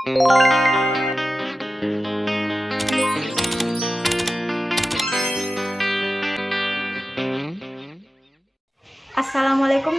Assalamualaikum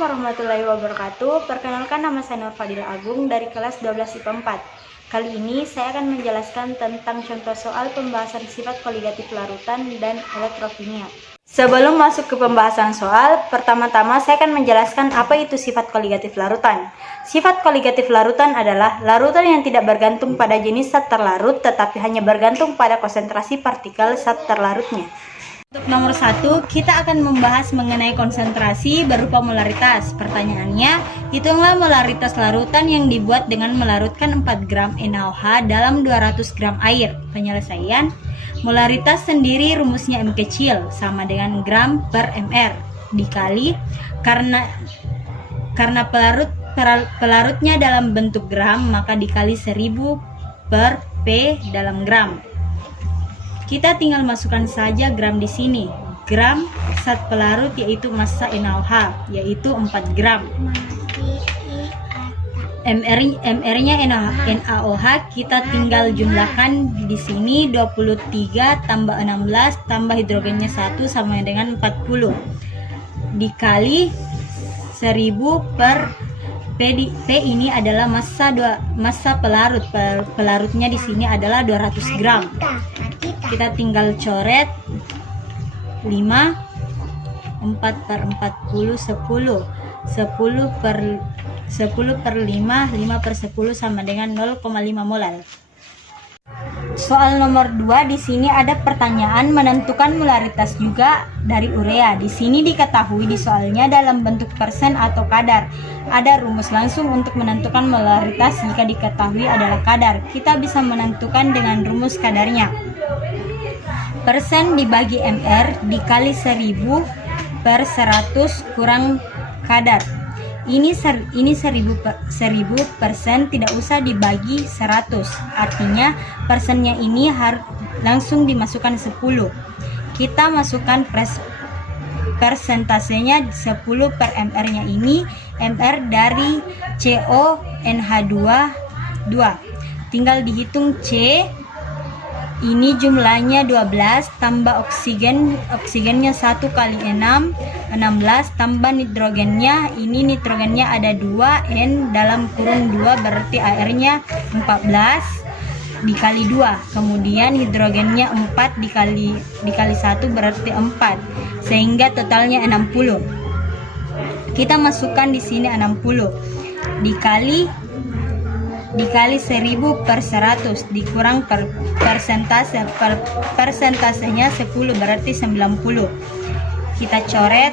warahmatullahi wabarakatuh. Perkenalkan, nama saya Nur Fadil Agung dari kelas 12 IPA 4. Kali ini saya akan menjelaskan tentang contoh soal pembahasan sifat koligatif larutan dan elektrokimia. Sebelum masuk ke pembahasan soal, pertama-tama saya akan menjelaskan apa itu sifat koligatif larutan. Sifat koligatif larutan adalah larutan yang tidak bergantung pada jenis zat terlarut, tetapi hanya bergantung pada konsentrasi partikel zat terlarutnya. Untuk nomor 1, kita akan membahas mengenai konsentrasi berupa molaritas. Pertanyaannya, hitunglah molaritas larutan yang dibuat dengan melarutkan 4 gram NaOH dalam 200 gram air. Penyelesaian, molaritas sendiri rumusnya M kecil sama dengan gram per mr dikali karena pelarutnya dalam bentuk gram, maka dikali 1000 per P dalam gram. Kita tinggal masukkan saja gram di sini. Gram zat pelarut yaitu massa NaOH yaitu 4 gram. MR-nya NaOH kita tinggal jumlahkan di sini 23 tambah 16 tambah hidrogennya 1 sama dengan 40 dikali 1000 per P ini adalah massa pelarut. Pelarutnya di sini adalah 200 gram. Kita tinggal coret 5, 4 per 40, 10 per 5 per 10 sama dengan 0,5 molar. Soal nomor 2, di sini ada pertanyaan menentukan molaritas juga dari urea. Di sini diketahui di soalnya dalam bentuk persen atau kadar. Ada rumus langsung untuk menentukan molaritas jika diketahui adalah kadar. Kita bisa menentukan dengan rumus kadarnya. Persen dibagi MR dikali 1000 per 100 kurang kadar. Ini 1000 persen tidak usah dibagi 100. Artinya persennya ini harus langsung dimasukkan 10. Kita masukkan persentasenya 10 per MR-nya ini. MR dari CONH2 2. Tinggal dihitung C. Ini jumlahnya 12 tambah oksigennya 1 kali 6, 16 tambah nitrogennya, ini nitrogennya ada 2, N dalam kurung 2 berarti airnya 14 dikali 2, kemudian hidrogennya 4 dikali 1 berarti 4, sehingga totalnya 60. Kita masukkan di sini 60 dikali 1000 per 100 dikurang persentasenya 10 berarti 90. Kita coret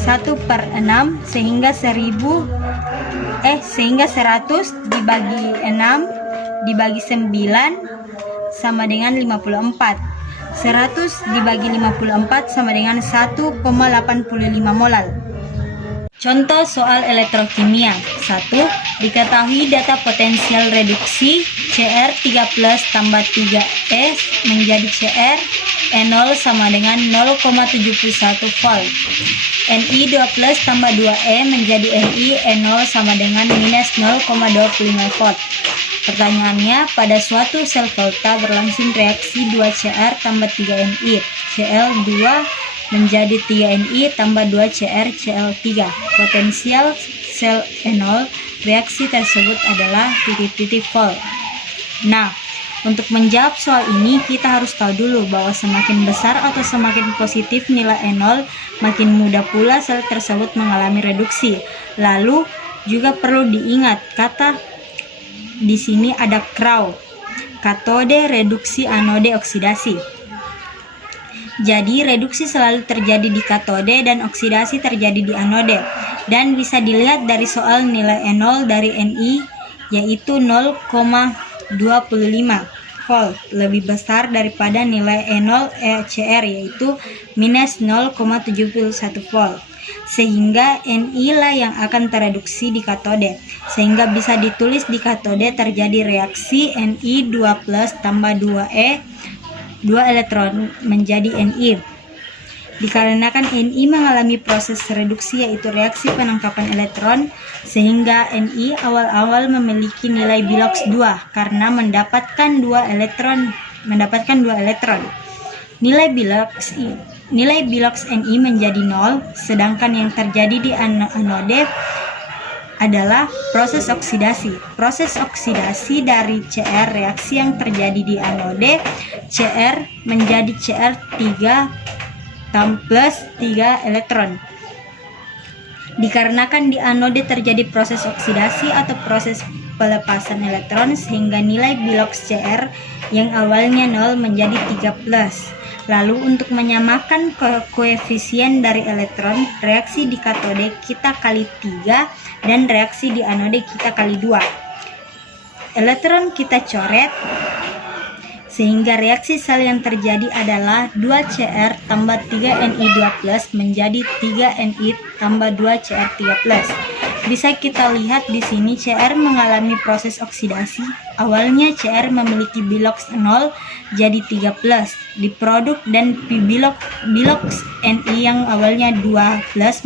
1 per 6 sehingga 100 dibagi 6 dibagi 9 sama dengan 54. 100 dibagi 54 sama dengan 1,85 molar. Contoh soal elektrokimia. 1. Diketahui data potensial reduksi Cr3+ tambah 3E menjadi Cr E0 sama dengan 0,71 volt. Ni2+ tambah 2E menjadi Ni E0 sama dengan minus 0,25 volt. Pertanyaannya, pada suatu sel volta berlangsung reaksi 2Cr tambah 3Ni. Cl2 menjadi 3Ni tambah 2Cr Cl3. Potensial sel E0 reaksi tersebut adalah titik-titik volt. Nah, untuk menjawab soal ini kita harus tahu dulu bahwa semakin besar atau semakin positif nilai E0, makin mudah pula sel tersebut mengalami reduksi. Lalu juga perlu diingat kata di sini ada CRAW, katode reduksi anode oksidasi. Jadi reduksi selalu terjadi di katode dan oksidasi terjadi di anode. Dan bisa dilihat dari soal nilai E0 dari Ni yaitu 0,25 volt, lebih besar daripada nilai E0 Cr yaitu minus 0,71 volt. Sehingga Ni lah yang akan tereduksi di katode. Sehingga bisa ditulis di katode terjadi reaksi Ni2+ tambah 2E 2 elektron menjadi Ni. Dikarenakan Ni mengalami proses reduksi yaitu reaksi penangkapan elektron, sehingga Ni awal-awal memiliki nilai bilox 2 karena mendapatkan dua elektron. Nilai bilox Ni menjadi 0, sedangkan yang terjadi di anode adalah proses oksidasi. Proses oksidasi dari Cr, reaksi yang terjadi di anode, Cr menjadi Cr3 plus 3 elektron. Dikarenakan di anode terjadi proses oksidasi atau proses pelepasan elektron, sehingga nilai bilox Cr yang awalnya 0 menjadi 3 plus. Lalu untuk menyamakan koefisien dari elektron, reaksi di katode kita kali 3 dan reaksi di anode kita kali 2. Elektron kita coret, sehingga reaksi sel yang terjadi adalah 2Cr tambah 3Ni2+ menjadi 3Ni tambah 2Cr3+. Bisa kita lihat di sini Cr mengalami proses oksidasi. Awalnya Cr memiliki bilox 0 jadi 3+, diproduk dan bilox Ni yang awalnya 2+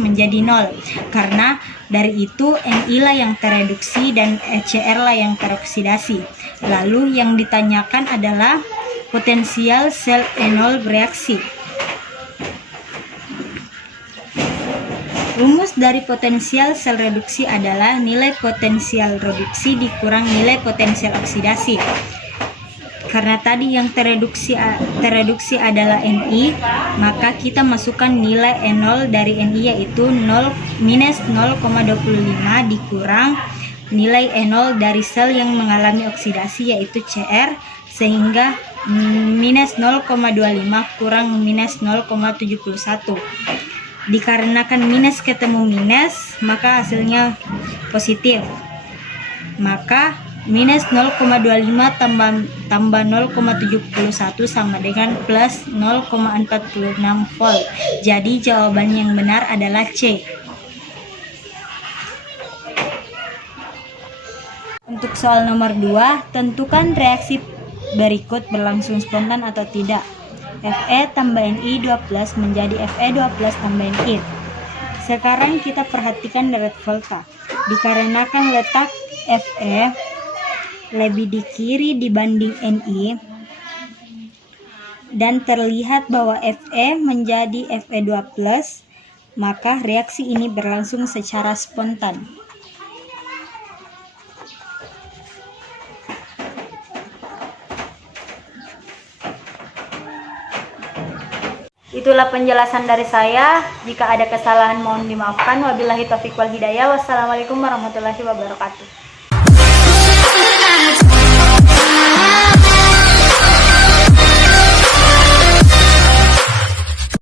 menjadi 0. Karena dari itu Ni lah yang tereduksi dan Cr lah yang teroksidasi. Lalu yang ditanyakan adalah potensial sel enol bereaksi. Rumus dari potensial sel reduksi adalah nilai potensial reduksi dikurang nilai potensial oksidasi. Karena tadi yang tereduksi adalah Ni, maka kita masukkan nilai enol dari Ni yaitu minus 0,25 dikurang nilai enol dari sel yang mengalami oksidasi yaitu Cr, sehingga minus 0,25 kurang minus 0,71. Dikarenakan minus ketemu minus, maka hasilnya positif. Maka minus 0,25 tambah 0,71 sama dengan plus 0,46 volt. Jadi jawaban yang benar adalah C. Untuk soal nomor 2, tentukan reaksi berikut berlangsung spontan atau tidak. Fe tambah Ni2+ menjadi Fe2+ tambah Ni. Sekarang kita perhatikan deret volta. Dikarenakan letak Fe lebih di kiri dibanding Ni dan terlihat bahwa Fe menjadi Fe2+, maka reaksi ini berlangsung secara spontan. Itulah penjelasan dari saya. Jika ada kesalahan mohon dimaafkan. Wabillahi taufiq wal hidayah. Wassalamualaikum warahmatullahi wabarakatuh.